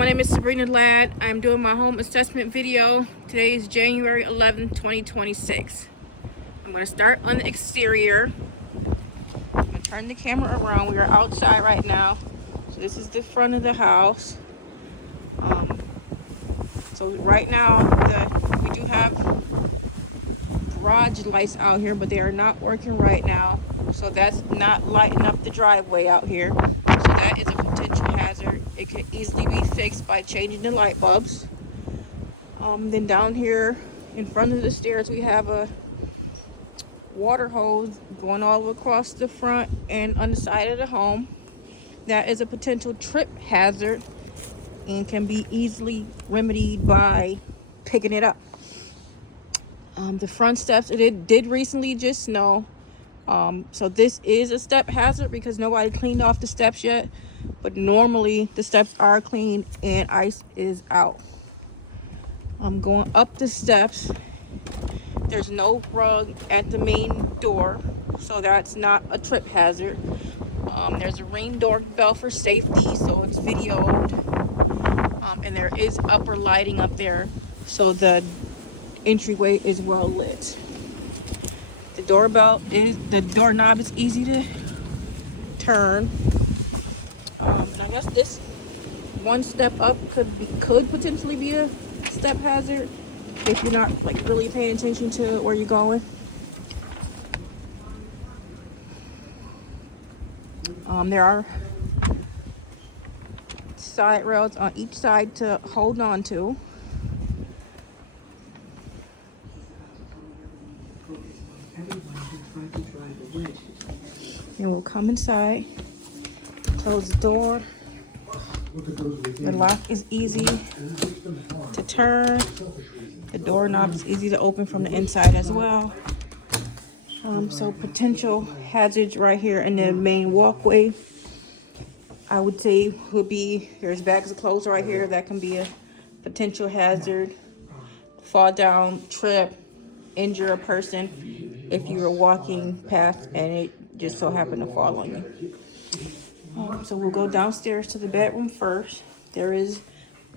my name is Sabrina Ladd. I'm doing my home assessment video. Today is January 11th, 2026. I'm going to start on the exterior. I'm going to turn the camera around. We are outside right now. So this is the front of the house. So right now we do have garage lights out here, but they are not working right now. So that's not lighting up the driveway out here. So that is a potential hazard. It could easily be fixed by changing the light bulbs. Then down here in front of the stairs, we have a water hose going all across the front and on the side of the home. That is a potential trip hazard and can be easily remedied by picking it up. The front steps, it did recently just snow. So this is a step hazard because nobody cleaned off the steps yet. But normally the steps are clean and ice is out. I'm going up the steps. There's no rug at the main door, so that's not a trip hazard. There's a ring doorbell for safety, so it's videoed. And there is upper lighting up there, so the entryway is well lit. The doorknob is easy to turn. And I guess this one step up could potentially be a step hazard if you're not like really paying attention to where you're going. There are side rails on each side to hold on to. And we'll come inside, close the door. The lock is easy to turn. The doorknob is easy to open from the inside as well. So potential hazards right here in the main walkway, I would say would be, there's bags of clothes right here that can be a potential hazard. Fall down, trip, injure a person if you were walking past and it just so happened to fall on you. So we'll go downstairs to the bedroom first. There is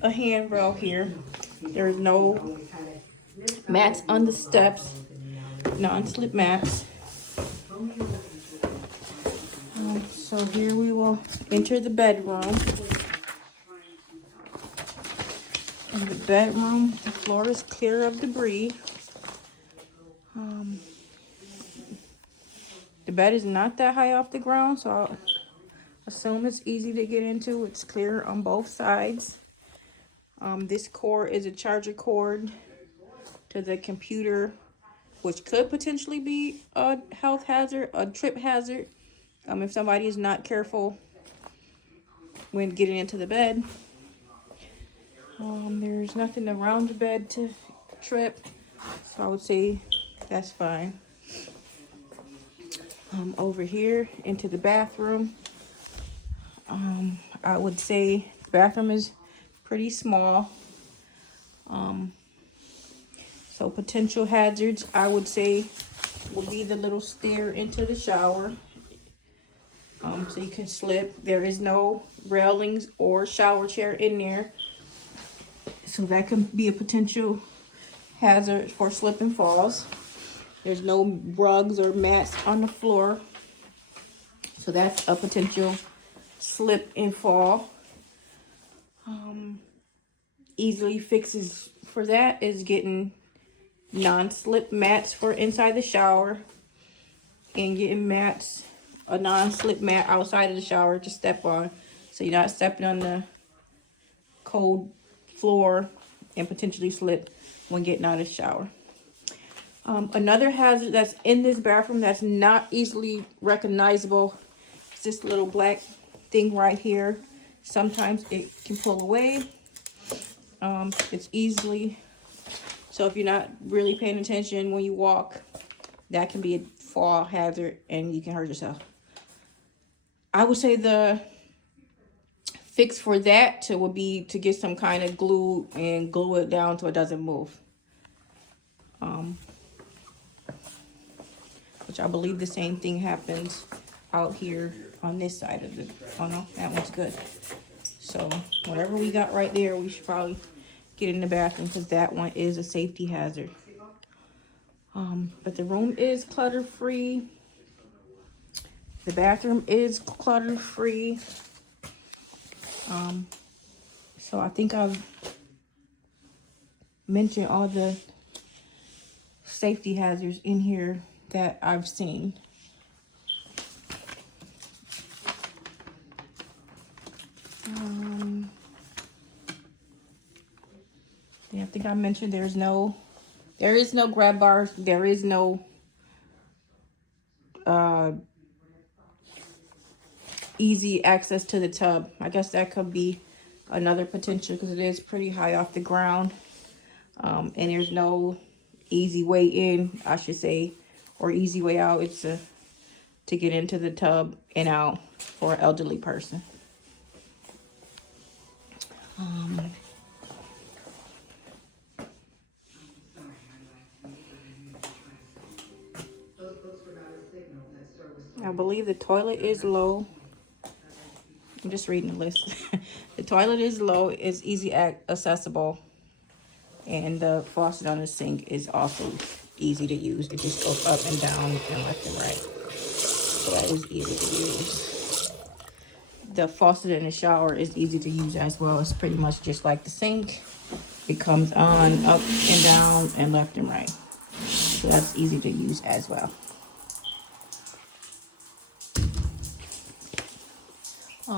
a handrail here. There is no mats on the steps, non-slip mats. So here we will enter the bedroom. In the bedroom, the floor is clear of debris. The bed is not that high off the ground, so I'll assume it's easy to get into. It's clear on both sides. This cord is a charger cord to the computer, which could potentially be a health hazard, a trip hazard, if somebody is not careful when getting into the bed. There's nothing around the bed to trip, so I would say that's fine. Over here into the bathroom, I would say the bathroom is pretty small. So potential hazards, I would say, will be the little stair into the shower. So you can slip. There is no railings or shower chair in there. So that could be a potential hazard for slip and falls. There's no rugs or mats on the floor. So that's a potential slip and fall. Easily fixes for that is getting non-slip mats for inside the shower and getting mats, a non-slip mat outside of the shower to step on, so you're not stepping on the cold floor and potentially slip when getting out of the shower. Another hazard that's in this bathroom that's not easily recognizable is this little black thing right here. Sometimes it can pull away. It's easily, so if you're not really paying attention when you walk, that can be a fall hazard and you can hurt yourself. I would say the fix for that would be to get some kind of glue and glue it down so it doesn't move. Which I believe the same thing happens out here on this side of the, oh no, that one's good. So whatever we got right there, we should probably get in the bathroom because that one is a safety hazard. But the room is clutter free. The bathroom is clutter free. So I think I've mentioned all the safety hazards in here that I've seen. Yeah, I think I mentioned there is no grab bars. There is no easy access to the tub. I guess that could be another potential because it is pretty high off the ground. And there's no easy way in, I should say, or easy way out. It's to get into the tub and out for an elderly person. I believe the toilet is low. I'm just reading the list. The toilet is low, is easy accessible, and the faucet on the sink is also easy to use. It just goes up and down and left and right. So that is easy to use. The faucet in the shower is easy to use as well. It's pretty much just like the sink. It comes on, up and down, and left and right. So that's easy to use as well.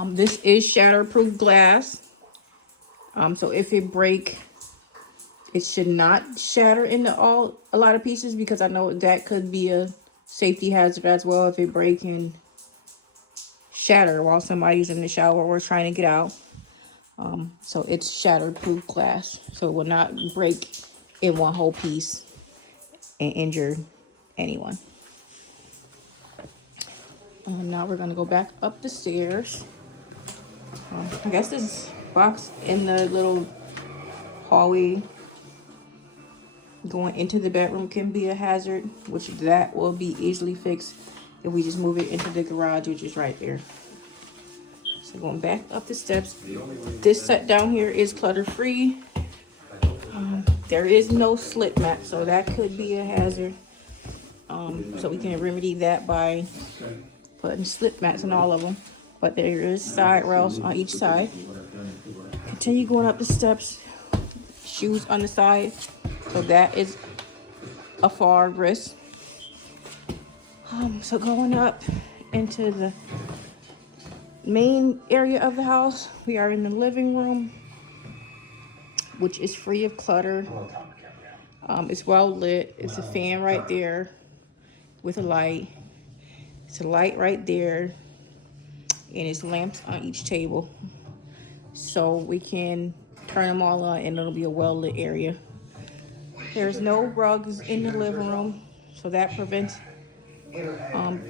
This is shatterproof glass. So if it break, it should not shatter into a lot of pieces, because I know that could be a safety hazard as well if it break and shatter while somebody's in the shower or trying to get out. So it's shatterproof glass, so it will not break in one whole piece and injure anyone. Now we're gonna go back up the stairs. I guess this box in the little hallway going into the bedroom can be a hazard, which that will be easily fixed if we just move it into the garage, which is right there. So going back up the steps, this set down here is clutter free. There is no slip mat, so that could be a hazard. So we can remedy that by putting slip mats in all of them. But there is side rails on each side. Continue going up the steps, shoes on the side. So that is a far risk. So going up into the main area of the house, we are in the living room, which is free of clutter. It's well lit. It's a fan right there with a light. It's a light right there, and it's lamps on each table. So we can turn them all on and it'll be a well lit area. There's no rugs in the living room, so that prevents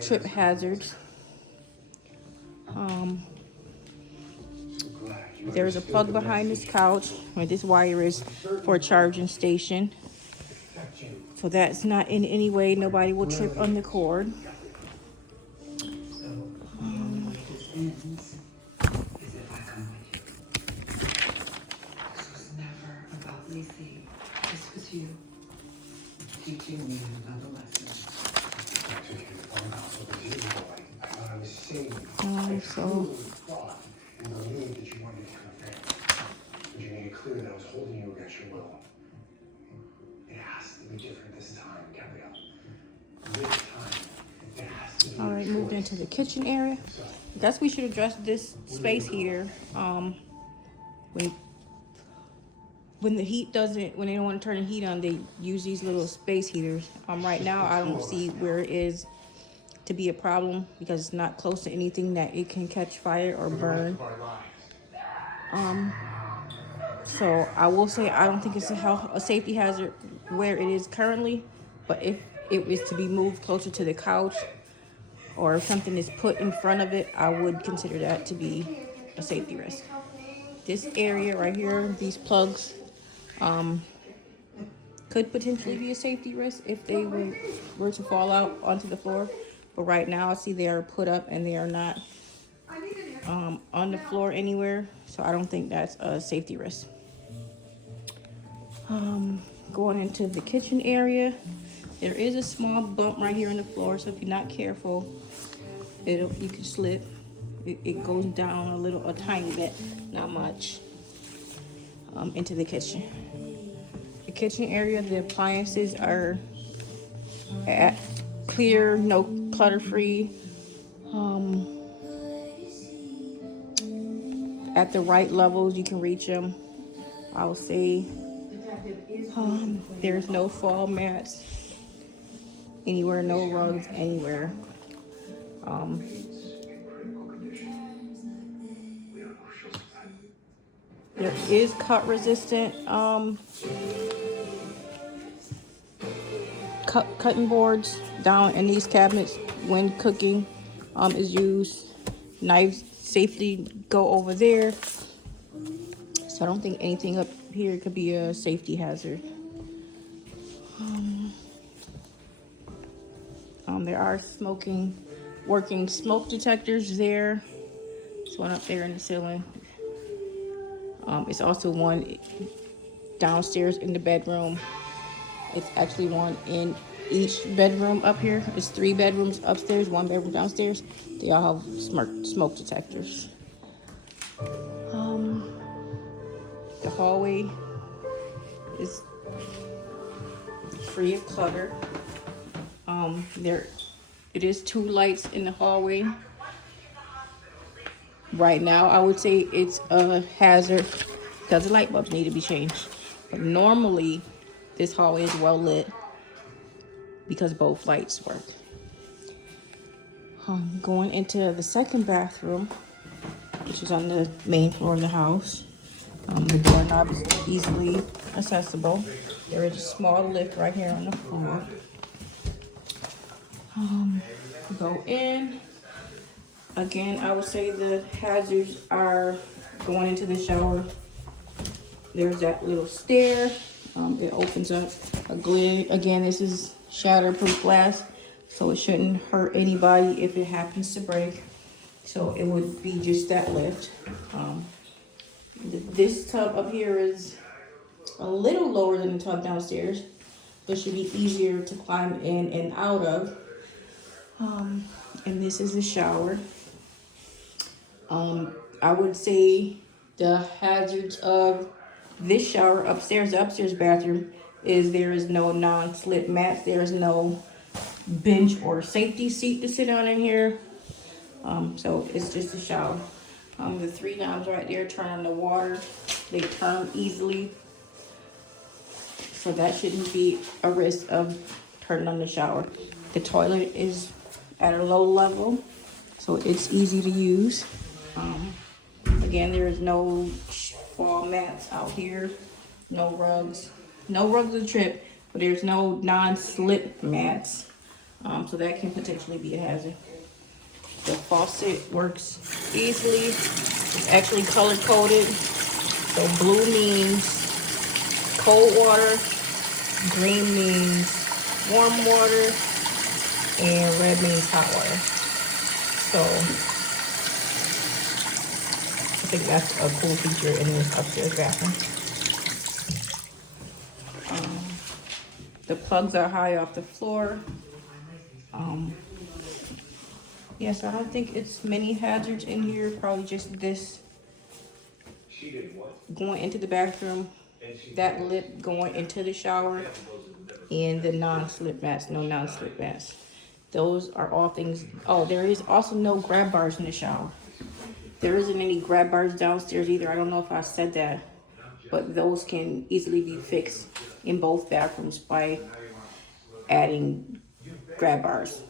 trip hazards. There's a plug behind this couch where this wire is for a charging station. So that's not in any way, nobody will trip on the cord. So clear that I was holding you against your will. It has to be different this time, Gabrielle. This time, it has to be. All right, moved into the kitchen area. I guess we should address this space heater. When the heat doesn't, when they don't want to turn the heat on, they use these little space heaters. Right now, I don't see where it is to be a problem because it's not close to anything that it can catch fire or burn. So I will say I don't think it's a safety hazard where it is currently, but if it was to be moved closer to the couch or if something is put in front of it, I would consider that to be a safety risk. This area right here, these plugs, could potentially be a safety risk if they were to fall out onto the floor. But right now I see they are put up and they are not on the floor anywhere, so I don't think that's a safety risk. Going into the kitchen area, there is a small bump right here on the floor, so if you're not careful, you can slip. It goes down a tiny bit, not much, into the kitchen. The kitchen area, the appliances are clear, no clutter-free. At the right levels, you can reach them. I will say there's no fall mats anywhere, no rugs anywhere. There is cut resistant cutting boards down in these cabinets when cooking is used. Knives safely go over there, so I don't think anything up here could be a safety hazard. There are working smoke detectors there. There's one up there in the ceiling. It's also one downstairs in the bedroom. It's actually one in each bedroom up here. It's 3 bedrooms upstairs, 1 bedroom downstairs. They all have smoke detectors. The hallway is free of clutter. It is 2 lights in the hallway. Right now, I would say it's a hazard because the light bulbs need to be changed. But normally, this hallway is well lit because both lights work. Going into the second bathroom, which is on the main floor of the house. The doorknob is easily accessible. There is a small lift right here on the floor. Go in. Again, I would say the hazards are going into the shower. There's that little stair. It opens up a lid. Again, this is shatterproof glass, so it shouldn't hurt anybody if it happens to break. So it would be just that lift. This tub up here is a little lower than the tub downstairs. So it should be easier to climb in and out of. And this is the shower. I would say the hazards of this shower upstairs, the upstairs bathroom, is there is no non-slip mats. There is no bench or safety seat to sit on in here. So it's just a shower. The 3 knobs right there turn on the water. They turn easily. So that shouldn't be a risk of turning on the shower. The toilet is at a low level, so it's easy to use. Again, there is no fall mats out here, no rugs to trip, but there's no non-slip mats, so that can potentially be a hazard. The faucet works easily. It's actually color coded, so blue means cold water, green means warm water, and red means hot water. So I think that's a cool feature in this upstairs bathroom. The plugs are high off the floor. Yeah, so I don't think it's many hazards in here. Probably just this going into the bathroom, that lip going into the shower, and the non-slip mats, no non-slip mats. Those are all things. Oh, there is also no grab bars in the shower. There isn't any grab bars downstairs either. I don't know if I said that, but those can easily be fixed in both bathrooms by adding grab bars.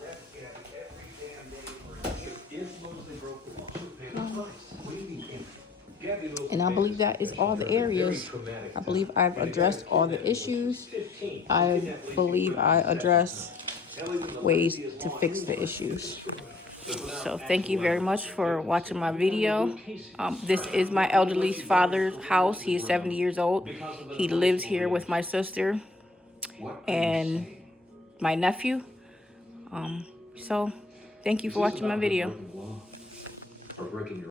And I believe that is all the areas. I believe I've addressed all the issues. I believe I addressed ways to fix the issues. So thank you very much for watching my video. This is my elderly father's house. He is 70 years old. He lives here with my sister and my nephew. So thank you for watching my video.